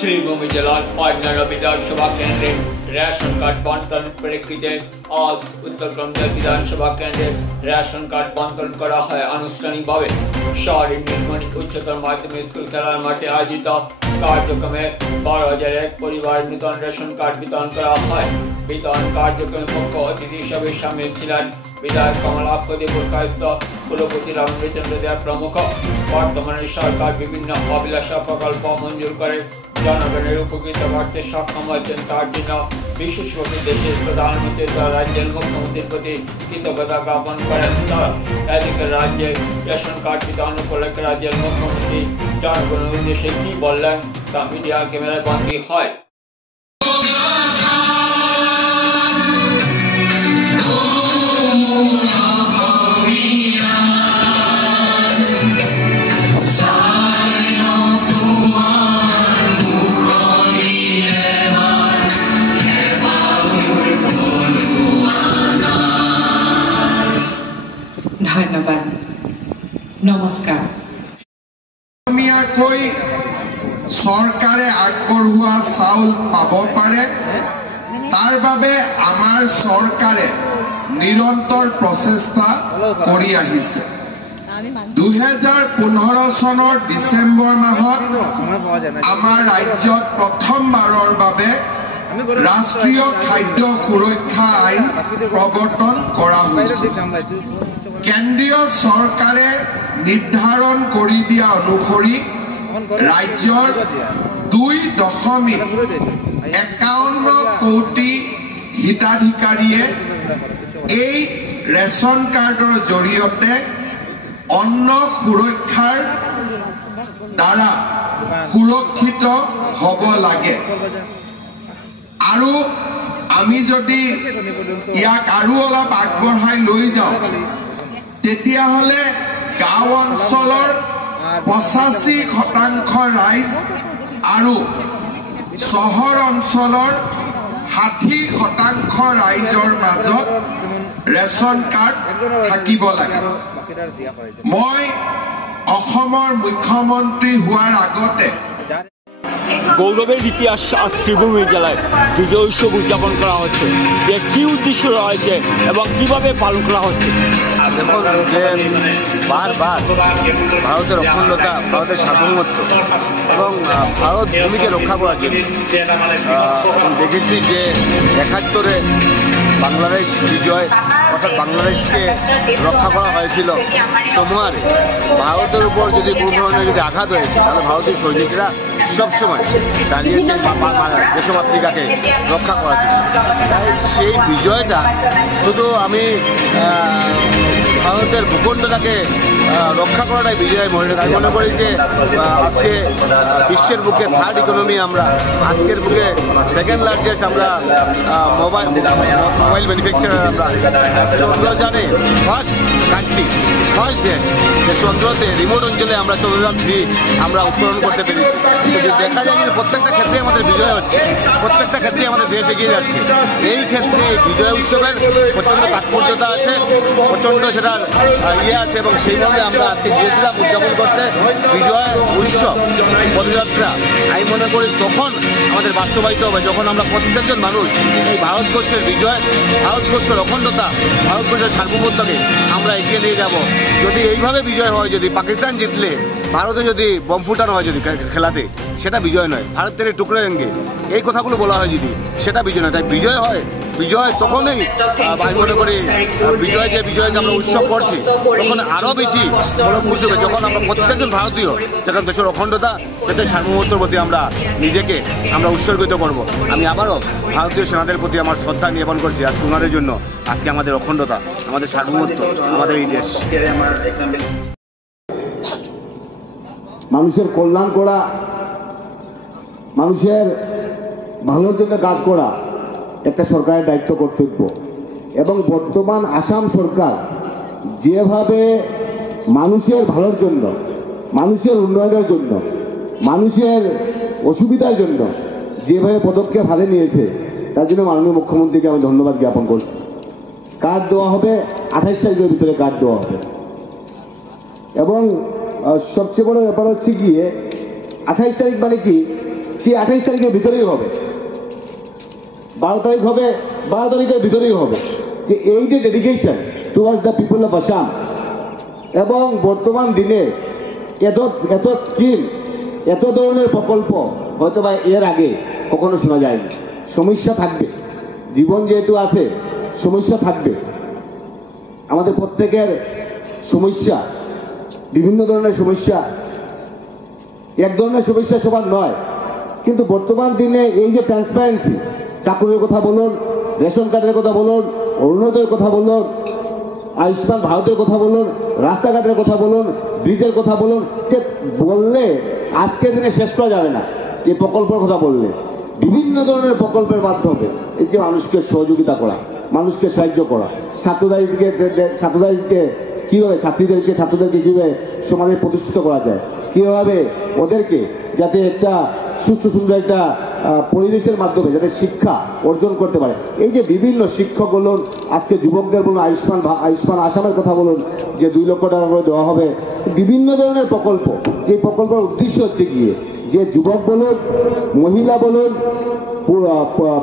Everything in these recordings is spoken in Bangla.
श्रीभूमि জেলার অন্যান্য বিধানসভা কেন্দ্রে রেশন কার্ড বন্টনের প্রেক্ষিতে আজ উত্তরকান্দি বিধানসভা কেন্দ্রে রেশন কার্ড বন্টন করা হয় আনুষ্ঠানিকভাবে। শহরের নির্মণি উচ্চতর মাধ্যমিক স্কুল খেলার মাঠে আয়োজিত কার্যক্রমে 12,001 পরিবার নতুন রেশন কার্ড বিতরণ করা হয়। বিতরণ কার্যক্রমে মুখ্য অতিথি হিসেবে সামিল ছিলেন বিধায়ক কমলাপতি পুরকায়স্থ, কুলপতি রামচন্দ্র দেব প্রমুখ। বর্তমানে সরকার বিভিন্ন অভিলাষা প্রকল্প মঞ্জুর করে জনগণের উপকৃত করতে সক্ষম হয়েছেন, তার জন্য বিশেষভাবে দেশের প্রধানমন্ত্রী রাজ্যের মুখ্যমন্ত্রীর প্রতি কৃতজ্ঞতা জ্ঞাপন করেন তারা। এদিকে রাজ্যে রেশন কার্ড বিতরণ উপলক্ষে রাজ্যের মুখ্যমন্ত্রী জনগণের উদ্দেশ্যে কি বললেন তা মিডিয়া ক্যামেরায় বন্দী হয়। ধন্যবাদ, নমস্কাৰ। চৰকাৰে আগবঢ়োৱা চাউল পাব পাৰে, তাৰ বাবে আমাৰ চৰকাৰে নিৰন্তৰ প্ৰচেষ্টা কৰি আহিছে। 2015 চনৰ ডিচেম্বৰ মাহত আমাৰ ৰাজ্যত প্ৰথমবাৰৰ বাবে ৰাষ্ট্ৰীয় খাদ্য সুৰক্ষা আইন প্ৰৱৰ্তন কৰা হৈছে। কেন্দ্ৰীয় চৰকাৰে নিৰ্ধাৰণ কৰি দিয়া অনুসৰি ৰাজ্যৰ 2.51 কোটি হিতাধিকাৰীয়ে এই ৰেচন কাৰ্ডৰ জৰিয়তে অন্ন সুৰক্ষাৰ দ্বাৰা সুৰক্ষিত হ'ব লাগে। আৰু আমি যদি ইয়াক আৰু অলপ আগবঢ়াই লৈ যাওঁ তেতিয়াহ'লে গাঁও অঞ্চলৰ 85% ৰাইজ আৰু চহৰ অঞ্চলৰ 60% ৰাইজৰ মাজত ৰেচন কাৰ্ড থাকিব লাগে। মই অসমৰ মুখ্যমন্ত্ৰী হোৱাৰ আগতে গৌরবের ইতিহাস আজ শ্রীভূমি জেলায় বিজয় উৎসব উদযাপন করা হচ্ছে। এর কি উদ্দেশ্য রয়েছে এবং কিভাবে পালন করা হচ্ছে? দেখুন যে বারবার ভারতের অখণ্ডতা, ভারতের সার্বভৌমত্ব এবং ভারত ভূমিকে রক্ষা করার জন্য দেখেছি যে 71-এ বাংলাদেশ বিজয় অর্থাৎ বাংলাদেশকে রক্ষা করা হয়েছিল সময় ভারতের উপর যদি কোনো ধরনের যদি আঘাত হয়েছে তাহলে ভারতীয় সৈনিকরা সবসময় দাঁড়িয়েছে দেশমাতৃকাকে রক্ষা করার জন্য। তাই সেই বিজয়টা শুধু আমি ভারতের ভূখণ্ডটাকে রক্ষা করাটাই বিজয় মনে করি। মনে করি যে আজকে বিশ্বের বুকে 3rd ইকোনমি, আমরা আজকের বুকে 2nd লার্জেস্ট, আমরা মোবাইল ম্যানুফ্যাকচারার, আমরা চন্দ্রযানে ফার্স্ট কান্ট্রি, ফার্স্ট দেশ যে চন্দ্রতে রিমোট অঞ্চলে আমরা চন্দ্রযান 3 আমরা উৎপাদন করতে পেরেছি। কিন্তু দেখা যায় যে প্রত্যেকটা ক্ষেত্রে আমাদের বিজয় হচ্ছে, প্রত্যেকটা ক্ষেত্রে আমাদের দেশ এগিয়ে যাচ্ছে। এই ক্ষেত্রে এই বিজয় উৎসবের প্রচণ্ড তাৎপর্যতা আছে, প্রচণ্ড সেটার আছে এবং সেইভাবে আমরা আজকে গিয়েছিলাম উদযাপন করতে বিজয় উৎসব পদযাত্রা। আমি মনে করি তখন আমাদের বাস্তবায়িত হবে যখন আমরা প্রত্যেকজন মানুষ এই ভারতবর্ষের বিজয়, ভারতবর্ষের অখণ্ডতা, ভারতবর্ষের সার্বভৌমত্বকে আমরা এগিয়ে নিয়ে যাব। যদি এইভাবে বিজয় হয়, যদি পাকিস্তান জিতলে ভারতে যদি বম ফুটানো হয় যদি খেলাতে, সেটা বিজয় নয়। ভারত থেকে টুকরো ভেঙ্গে এই কথাগুলো বলা হয় যদি, সেটা বিজয় নয়। তাই বিজয় হয়, বিজয় তখনই আমি মনে করি বিজয় যে বিজয়কে আমরা উৎসব করছি তখন আরও বেশি বড় খুশি হবে যখন আমরা প্রত্যেকজন ভারতীয় যখন দেশের অখণ্ডতা, দেশের সার্বভৌমত্বের প্রতি আমরা নিজেকে আমরা উৎসর্গিত করব। আমি আবারও ভারতীয় সেনাদের প্রতি আমার শ্রদ্ধা নিবেদন করছি আজকে ওনাদের জন্য, আজকে আমাদের অখণ্ডতা, আমাদের সার্বভৌমত্ব, আমাদের এই দেশ। মানুষের কল্যাণ করা, মানুষের ভালোর জন্য কাজ করা একটা সরকারের দায়িত্ব, কর্তব্য। এবং বর্তমান আসাম সরকার যেভাবে মানুষের ভালোর জন্য, মানুষের উন্নয়নের জন্য, মানুষের অসুবিধার জন্য যেভাবে পদক্ষেপ হাতে নিয়েছে তার জন্য মাননীয় মুখ্যমন্ত্রীকে আমি ধন্যবাদ জ্ঞাপন করছি। কার্ড দেওয়া হবে 28 তারিখের ভিতরে, কার্ড দেওয়া হবে। এবং সবচেয়ে বড় ব্যাপার হচ্ছে গিয়ে 28 তারিখ মানে কি, সেই 28 তারিখের ভিতরেই হবে, 12 তারিখ হবে, 12 তারিখের ভিতরেই হবে। যে এই যে dedication towards the people of Assam, এবং বর্তমান দিনে এত স্কিম, এত ধরনের প্রকল্প হয়তো বা এর আগে কখনো শোনা যায়নি। সমস্যা থাকবে, জীবন যেহেতু আছে সমস্যা থাকবে, আমাদের প্রত্যেকের সমস্যা, বিভিন্ন ধরনের সমস্যা, এক ধরনের সমস্যা সবার নয়। কিন্তু বর্তমান দিনে এই যে ট্রান্সপারেন্সি, চাকরির কথা বলুন, রেশন কার্ডের কথা বলুন, অরুণোদয়ের কথা বলুন, আয়ুষ্মান ভারতের কথা বলুন, রাস্তাঘাটের কথা বলুন, ব্রিজের কথা বলুন, যে বললে আজকের দিনে শেষ করা যাবে না। এই প্রকল্পের কথা বললে বিভিন্ন ধরনের প্রকল্পের মাধ্যমে এই যে মানুষকে সহযোগিতা করা, মানুষকে সাহায্য করা, ছাত্রদেরকে কীভাবে ছাত্রদেরকে কীভাবে সমাজে প্রতিষ্ঠিত করা যায়, কীভাবে ওদেরকে যাতে একটা সুস্থ সুন্দর একটা পরিবেশের মাধ্যমে যাতে শিক্ষা অর্জন করতে পারে। এই যে বিভিন্ন শিক্ষক বলুন, আজকে যুবকদের বলুন, আয়ুষ্মান আসামের কথা বলুন, যে 2 লক্ষ টাকা করে দেওয়া হবে, বিভিন্ন ধরনের প্রকল্প। এই প্রকল্পের উদ্দেশ্য হচ্ছে গিয়ে যে যুবক বলুন, মহিলা বলুন,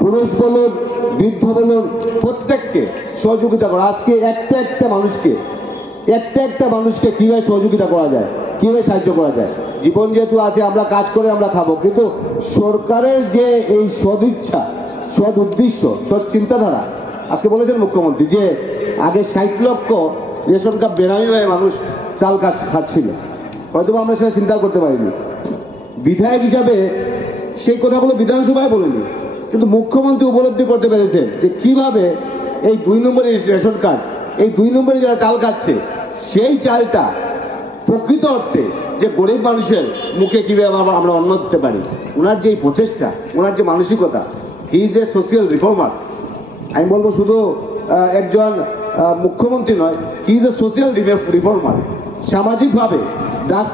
পুরুষ বলুন, বৃদ্ধ বলুন, প্রত্যেককে সহযোগিতা করা। আজকে একটা মানুষকে কীভাবে সহযোগিতা করা যায়, কীভাবে সাহায্য করা যায়। জীবন যেহেতু আছে, আমরা কাজ করে আমরা খাবো, কিন্তু সরকারের যে এই সদিচ্ছা, সদ উদ্দেশ্য, সদ চিন্তাধারা, আজকে বলেছেন মুখ্যমন্ত্রী যে আগে 60 লক্ষ রেশন কার্ড বেনামি হয়ে মানুষ চাল খাচ্ছিল, হয়তো আমরা সেটা চিন্তা করতে পারিনি। বিধায়ক হিসাবে সেই কথাগুলো বিধানসভায় বলেনি, কিন্তু মুখ্যমন্ত্রী উপলব্ধি করতে পেরেছেন যে কিভাবে এই 2 নম্বরের রেশন কার্ড, এই 2 নম্বরে যারা চাল খাচ্ছে, সেই চালটা প্রকৃত অর্থে যে গরিব মানুষের মুখে কীভাবে আমরা অন্ন দিতে পারি। ওনার যে প্রচেষ্টা, ওনার যে মানসিকতা, he is a social reformer. আমি বলবো শুধু একজন মুখ্যমন্ত্রী নয়, he is a social reformer. সামাজিকভাবে দাস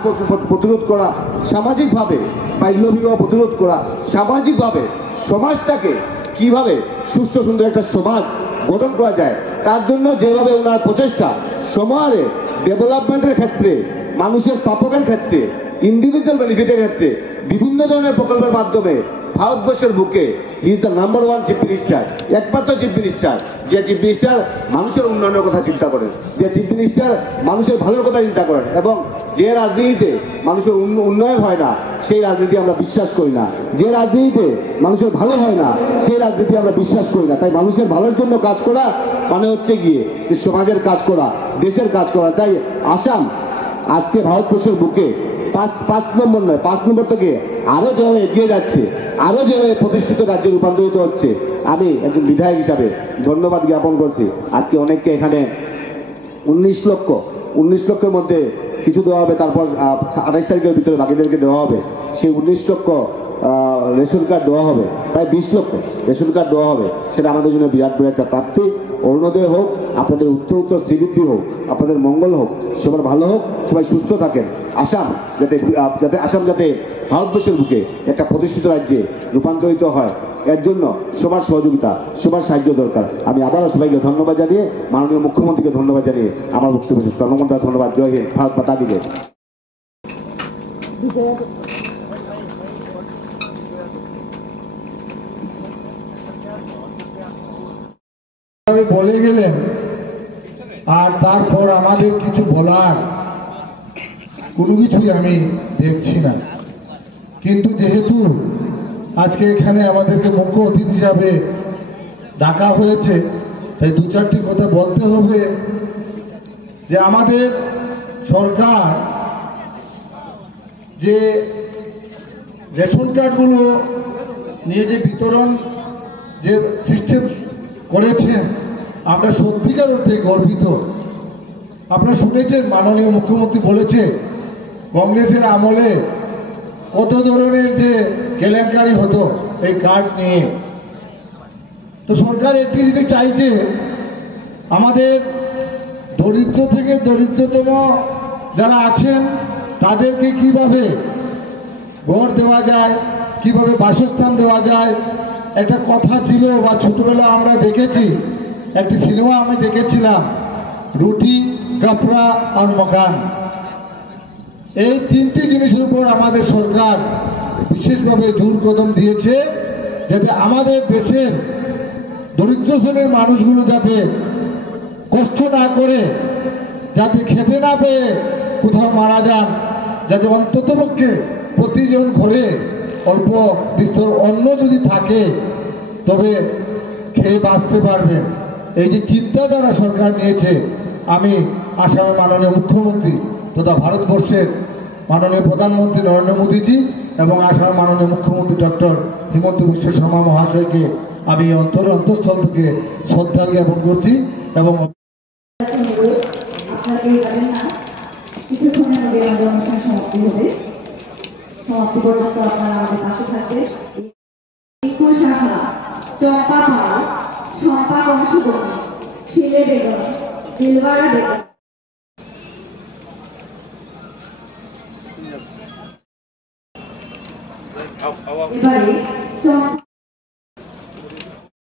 প্রতিরোধ করা, সামাজিকভাবে বাল্যবিবাহ প্রতিরোধ করা, সামাজিকভাবে সমাজটাকে কিভাবে সুস্থ সুন্দর একটা সমাজ গঠন করা যায়, তার জন্য যেভাবে ওনার প্রচেষ্টা সমাজে ডেভেলপমেন্টের ক্ষেত্রে, মানুষের প্রাপকের ক্ষেত্রে, ইন্ডিভিজুয়াল বেনিফিটের ক্ষেত্রে বিভিন্ন ধরনের প্রকল্পের মাধ্যমে ভারতবর্ষের বুকে is the number 1 chief minister, একমাত্র চিফ মিনিস্টার যে চিফ মিনিস্টার মানুষের উন্নয়নের কথা চিন্তা করেন, যে চিফ মিনিস্টার মানুষের ভালোর কথা চিন্তা করেন। এবং যে রাজনীতিতে মানুষের উন্নয়ন হয় না, সেই রাজনীতি আমরা বিশ্বাস করি না। যে রাজনীতিতে মানুষের ভালো হয় না, সেই রাজনীতি আমরা বিশ্বাস করি না। তাই মানুষের ভালোর জন্য কাজ করা মানে হচ্ছে গিয়ে যে সমাজের কাজ করা, দেশের কাজ করা। তাই আসাম আজকে ভারতবর্ষের বুকে 5 নম্বর নয়, 5 নম্বর থেকে আরো যেভাবে এগিয়ে যাচ্ছে, আরো যেভাবে প্রতিষ্ঠিত রাজ্যে রূপান্তরিত হচ্ছে, আমি একজন বিধায়ক হিসাবে ধন্যবাদ জ্ঞাপন করছি। আজকে অনেককে এখানে 19 লক্ষের মধ্যে কিছু দেওয়া হবে, তারপর 28 তারিখের ভিতরে বাকিদেরকে দেওয়া হবে। সেই 19 লক্ষ রেশন কার্ড দেওয়া হবে, প্রায় 20 লক্ষ রেশন কার্ড দেওয়া হবে। সেটা আমাদের জন্য বিরাট বড় একটা প্রাপ্তি। অরুণোদয় হোক, আপনাদের উত্তর শ্রীবৃদ্ধি হোক, আপনাদের মঙ্গল হোক, সবার ভালো হোক, সবাই সুস্থ থাকেন। আসাম যাতে ভারতবর্ষের বুকে একটা প্রতিষ্ঠিত রাজ্যে রূপান্তরিত হয়, এর জন্য সবার সহযোগিতা, সবার সাহায্য দরকার। আমি আবারও সবাইকে ধন্যবাদ জানিয়ে, মাননীয় মুখ্যমন্ত্রীকে ধন্যবাদ জানিয়ে আমার বক্তব্য শেষ করলাম। ধন্যবাদ। জয় হিন্দ, ভারত মাতা কি জয়। বলে গেলেন, আর তারপর আমাদের কিছু বলার কোনো কিছুই আমি দেখছি না। কিন্তু যেহেতু আজকে এখানে আমাদেরকে মুখ্য অতিথি হিসাবে ডাকা হয়েছে, তাই 2-4টি কথা বলতে হবে। যে আমাদের সরকার যে রেশন কার্ডগুলো নিয়ে যে বিতরণ যে সিস্টেম করেছেন, আমরা সত্যিকার অর্থে গর্বিত। আপনারা শুনেছেন মাননীয় মুখ্যমন্ত্রী বলেছে কংগ্রেসের আমলে কত ধরনের যে কেলেঙ্কারি হতো এই কার্ড নিয়ে। তো সরকার একটি জিনিস চাইছে, আমাদের দরিদ্র থেকে দরিদ্রতম যারা আছেন তাদেরকে কিভাবে ঘর দেওয়া যায়, কিভাবে বাসস্থান দেওয়া যায়। একটা কথা ছিল, বা ছোটবেলা আমরা দেখেছি, একটি সিনেমা আমি দেখেছিলাম, রুটি, কাপড়া আর মকান। এই 3টি জিনিসের উপর আমাদের সরকার বিশেষভাবে জোর কদম দিয়েছে যাতে আমাদের দেশের দরিদ্র শ্রেণীর মানুষগুলো যাতে কষ্ট না করে, যাতে খেতে না পেয়ে কোথাও মারা যান, যাতে অন্ততপক্ষে প্রতিজন ঘরে অল্প বিস্তর অন্ন যদি থাকে তবে খেয়ে বাঁচতে পারবেন। এই যে চিন্তাধারা সরকার নিয়েছে, আমি আসামের মাননীয় মুখ্যমন্ত্রী তথা ভারতবর্ষের মাননীয় প্রধানমন্ত্রী নরেন্দ্র মোদীজি এবং আসামের মাননীয় মুখ্যমন্ত্রী ডক্টর হিমন্ত বিশ্ব শর্মা মহাশয়কে আমি অন্তঃস্থল থেকে শ্রদ্ধা জ্ঞাপন করছি এবং কিছুক্ষণের মধ্যে আমাদের অনুষ্ঠান সমাপ্তি হবে। সমাপ্তি পর্যন্ত আপনারা আমাদের পাশে থাকবেন। শাখা, চম্পা পাল, শম্পা বংশধর, শিলে বেগম, দিলবারা বেগম। এবারে